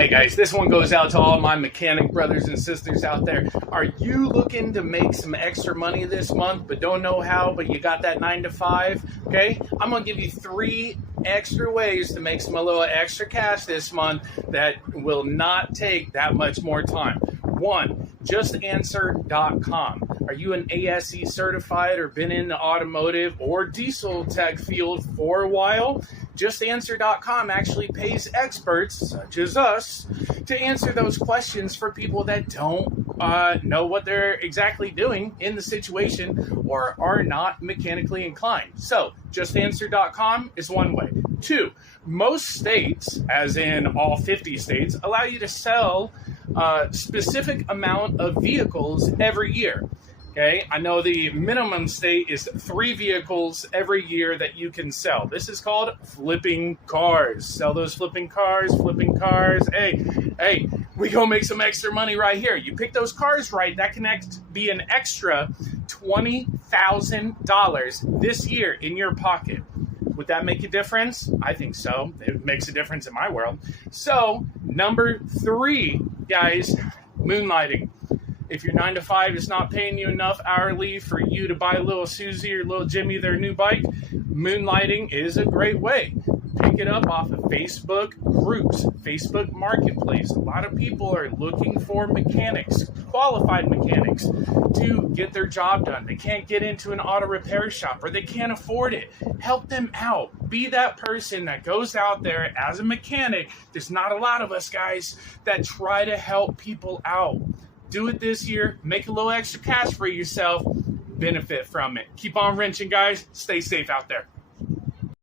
Hey guys, this one goes out to all my mechanic brothers and sisters out there. Are you looking to make some extra money this month but don't know how, but you got that 9 to 5? Okay, I'm going to give you 3 extra ways to make some a little extra cash this month that will not take that much more time. 1, justanswer.com. Are you an ASE certified or been in the automotive or diesel tech field for a while? Justanswer.com actually pays experts, such as us, to answer those questions for people that don't know what they're exactly doing in the situation or are not mechanically inclined. So, justanswer.com is one way. 2, most states, as in all 50 states, allow you to sell a specific amount of vehicles every year. Okay, I know the minimum state is 3 vehicles every year that you can sell. This is called flipping cars. Sell those flipping cars, flipping cars. Hey, we gonna make some extra money right here. You pick those cars right, that can be an extra $20,000 this year in your pocket. Would that make a difference? I think so. It makes a difference in my world. So, number 3, guys, moonlighting. If your 9 to 5 is not paying you enough hourly for you to buy little Susie or little Jimmy their new bike, moonlighting is a great way. Pick it up off of Facebook groups, Facebook Marketplace. A lot of people are looking for mechanics, qualified mechanics, to get their job done. They can't get into an auto repair shop or they can't afford it. Help them out. Be that person that goes out there as a mechanic. There's not a lot of us guys that try to help people out. Do it this year. Make a little extra cash for yourself. Benefit from it. Keep on wrenching, guys. Stay safe out there.